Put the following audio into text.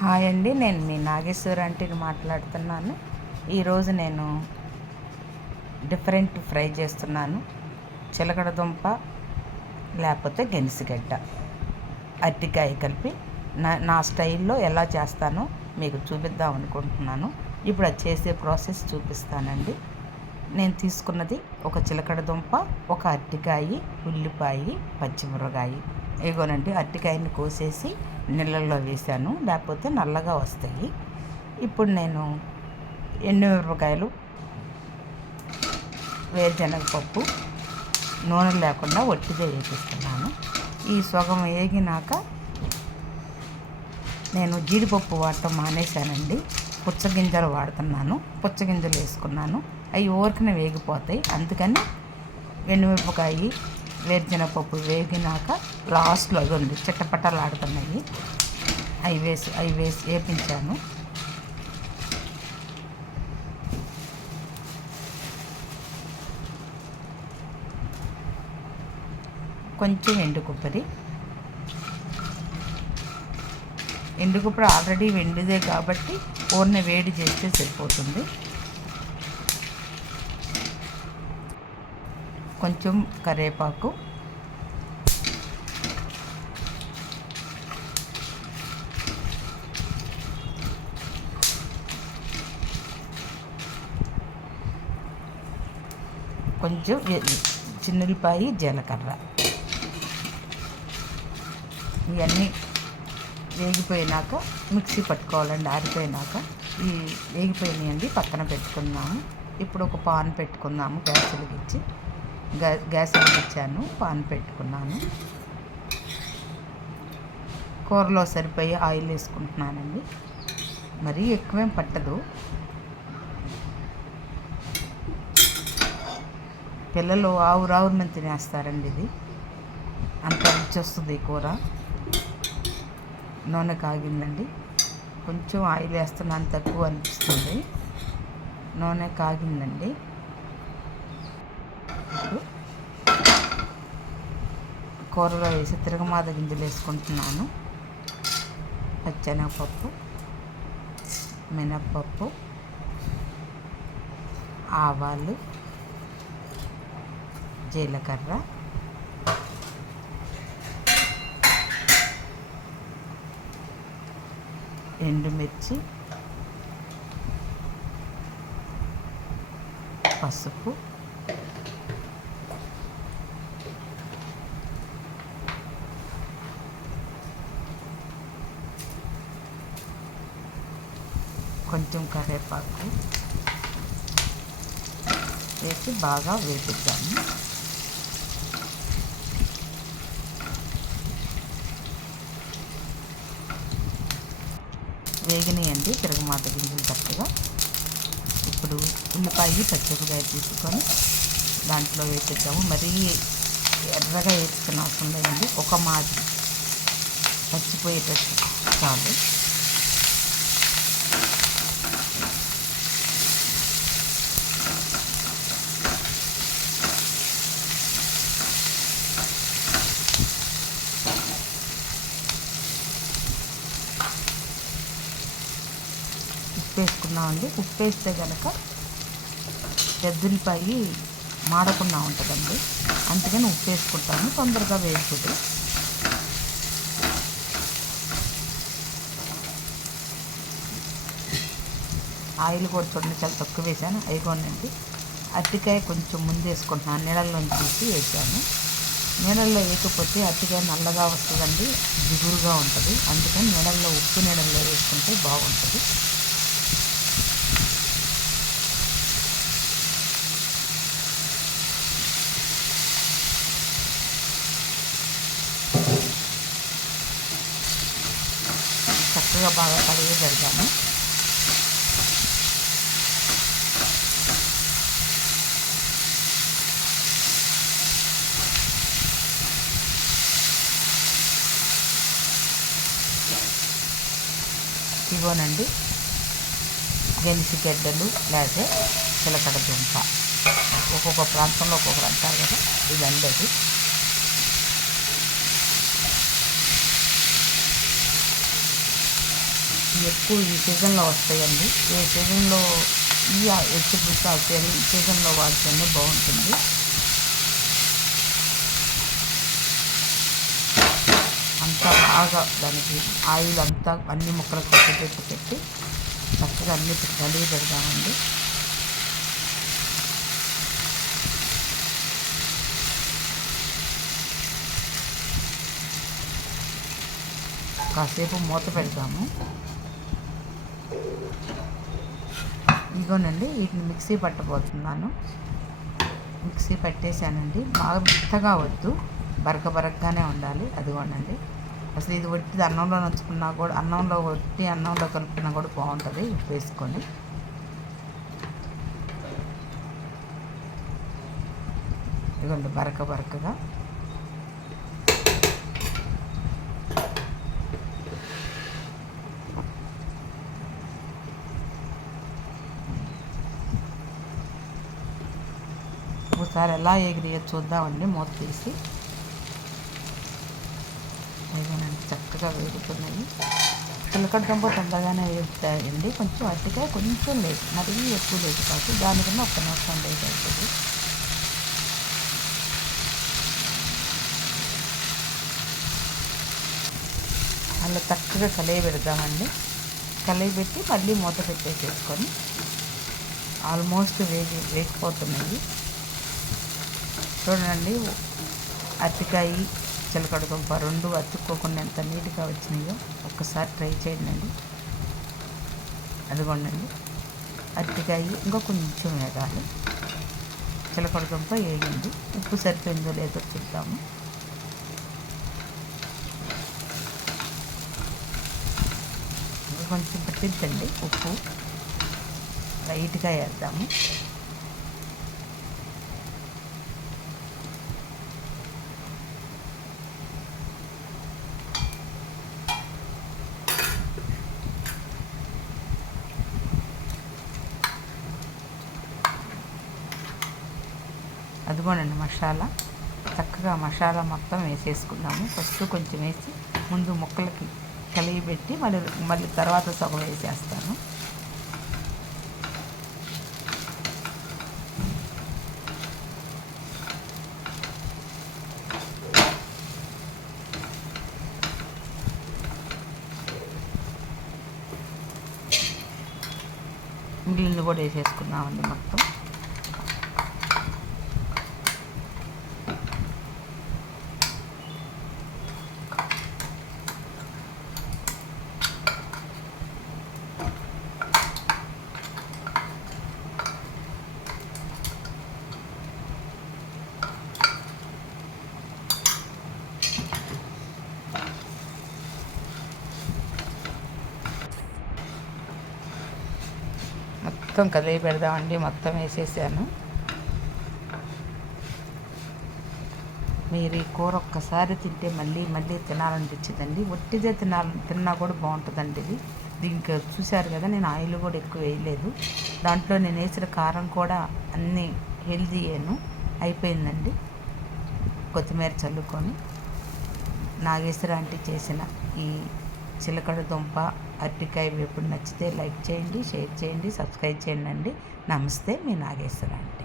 Hi అండి నేను మీ నాగేశ్వర్ ఆంటీని మాట్లాడుతున్నాను. ఈరోజు నేను డిఫరెంట్ ఫ్రై చేస్తున్నాను. చిలకడ దుంప లేకపోతే గెనిసిగడ్డ. అరటికాయ కలిపి నా నా స్టైల్లో ఎలా చేస్తానో మీకు చూపిద్దాం అనుకుంటున్నాను. ఇప్పుడు అది చేసే ప్రాసెస్ చూపిస్తానండి. నేను తీసుకున్నది ఒక చిలకడ దుంప ఒక అరటికాయ ఉల్లిపాయ పచ్చిమిరకాయ ఇగోనండి అరటికాయని కోసేసి నీళ్ళల్లో వేసాను. లేకపోతే నల్లగా వస్తాయి. ఇప్పుడు నేను ఎండుమిరపకాయలు వేరుశనగపప్పు నూనె లేకుండా ఒట్టిగా వేపిస్తున్నాను ఈ సొగం వేగినాక నేను జీడిపప్పు వాడటం మానేశానండి. పుచ్చగింజలు వాడుతున్నాను. పుచ్చగింజలు వేసుకున్నాను. అవి ఊరికనే వేగిపోతాయి. అందుకని ఎండుమిరపకాయ వేరుశనగపప్పు వేగినాక లాస్ట్లో అదండి చిట్టపట్టలు ఆడుతున్నాయి అవి వేసి అవి వేసి వేపించాను. కొంచెం ఎండు కొబ్బరి. ఎండు కొబ్బరి ఆల్రెడీ వెండిదే కాబట్టి ఊరిని వేడి చేస్తే సరిపోతుంది. కొంచెం కరివేపాకు. కొంచెం చిన్నులపాయ జీలకర్ర. ఇవన్నీ వేగిపోయినాక మిక్సీ పట్టుకోవాలండి ఆరిపోయినాక. ఈ వేగిపోయినాయండి పక్కన పెట్టుకున్నాము ఇప్పుడు ఒక పాన్ పెట్టుకుందాము గ్యాస్ వెలిగించి. గ్యాస్ వెలిగించాను పాన్ పెట్టుకున్నాను. కూరలో సరిపోయి ఆయిల్ వేసుకుంటున్నానండి. మరీ ఎక్కువేం పట్టదు. పిల్లలు ఆవురు ఆవురుమని తినేస్తారండి ఇది. అంత రుచి వస్తుంది ఈ కూర. నూనె కాగిందండి. కొంచెం ఆయిల్ వేస్తున్నాను తక్కువ అనిపిస్తుంది. నూనె కాగిందండి. కూరలో వేసి తిరగమాద గింజలు వేసుకుంటున్నాను. పచ్చెనగపప్పు మినప్పప్పు ఆవాలు జీలకర్ర ఎండుమిర్చి పసుపు కొంచెం కరివేపాకు వేసి బాగా వేపిద్దాము వేగినాయండి తిరగమాత గింజలు చక్కగా. ఇప్పుడు ఉల్లిపాయ పచ్చిమిరకాయ తీసుకొని దాంట్లో వేసేద్దాము. మరీ ఎర్రగా వేసుకున్న అవసరం లేదండి. ఒక మాది పచ్చిపోయేటట్టు చాలు ఉప్పు వేసుకున్నామండి. ఉప్పు వేస్తే కనుక పెద్దలిపాయి మాడకుండా ఉంటుందండి. అందుకని ఉప్పు వేసుకుంటాను తొందరగా వేసుకుంటే ఆయిల్ కూడా చూడండి చాలా తక్కువ వేసాను. అయిపోయిందండి అరటికాయ కొంచెం ముందు వేసుకుంటున్నాను. నీళ్ళల్లోంచి తీసి వేసాను. నీళ్ళల్లో వేయకపోతే అరటికాయ నల్లగా వస్తుందండి. జిగురుగా ఉంటుంది. అందుకని నీళ్ళల్లో ఉప్పు నీళ్ళల్లో వేసుకుంటే బాగుంటుంది. చక్కగా బాగా కడిగి పెడతాము. ఇవ్వనండి. గెలిసి గడ్డలు లేకపోతే చిలకడ దుంప. ఒక్కొక్క ప్రాంతంలో ఒక్కొక్కరు అంటారు కదా ఇది అది ఎక్కువ ఈ సీజన్లో వస్తాయండి. ఏ సీజన్లో ఈ వెజిటబుల్స్ ఆకుకూరలు ఈ సీజన్లో వాడితేనే బాగుంటుంది. అంతా బాగా దానికి ఆయిల్ అంతా అన్ని ముక్కలకు పెట్టి పెట్టి చక్కగా అన్ని కలిగి పెడతామండి. కాసేపు మూత పెడతాము. ఇదిగోనండి వీటిని మిక్సీ పట్టబోతున్నాను. మిక్సీ పట్టేశానండి బాగా మెత్తగా వద్దు బరక బరకగానే ఉండాలి అదిగోనండి. అసలు ఇది వట్టి అన్నంలో నంచుకున్నా కూడా అన్నంలో వట్టి అన్నంలో కలుపుకున్నా కూడా బాగుంటుంది వేసుకొని. ఇదిగోండి బరక బరకగా. ఒకసారి ఎలా ఎగిరియో చూద్దామండి మూత తీసి. చక్కగా వేగుతున్నాయి. చిలకడ దుంప తొందరగానే వేగుతాయండి. కొంచెం అట్టిగా కొంచెం లేదు మరీ ఎక్కువ లేదు కాదు దానికన్నా ఒక్క నిమిషం లేట్ అవుతుంది. అలా చక్కగా కలయి పెడదామండి. కలయి పెట్టి మళ్ళీ మూత పెట్టేసేసుకొని ఆల్మోస్ట్ వేగి వేగిపోతున్నాయి. చూడండి. అరటికాయ చిలకడ దుంప రెండు అతుక్కోకుండా ఎంత నీట్గా వచ్చినాయో ఒక్కసారి ట్రై చేయండి. అండి. అదిగోండి అరటికాయ ఇంకా కొంచెం వేగాలి. చిలకడ దుంప వేయండి ఉప్పు సరిపోయిందో లేదో చూద్దాము. ఇంకా కొంచెం పట్టించండి ఉప్పు. లైట్గా వేద్దాము. ఇదిగోనండి మసాలా చక్కగా మసాలా మొత్తం వేసేసుకున్నాము. ఫస్ట్ కొంచెం వేసి ముందు ముక్కలకి కలిగి పెట్టి మళ్ళీ మళ్ళీ తర్వాత సగం వేసేస్తాను. మిగిలిన కూడా వేసేసుకున్నామండి మొత్తం. మొత్తం కదిలి పెడదామండి మొత్తం వేసేసాను. మీరు ఈ కూర ఒక్కసారి తింటే మళ్ళీ మళ్ళీ తినాలనిపించిందండి. ఒట్టిదే తినాలి తిన్నా కూడా బాగుంటుందండి ఇది. దీనికి చూశారు కదా నేను ఆయిల్ కూడా ఎక్కువ వేయలేదు. దాంట్లో నేను వేసిన కారం కూడా అన్నీ హెల్దీ అయిపోయిందండి. కొత్తిమీర చల్లుకొని నాగేశ్వర ఆంటీ చేసిన ఈ చిలకడ దుంప అరటికాయ వేపుడు నచ్చితే లైక్ చేయండి షేర్ చేయండి సబ్స్క్రైబ్ చేయండి నమస్తే మీ నాగేశ్వరాన్ని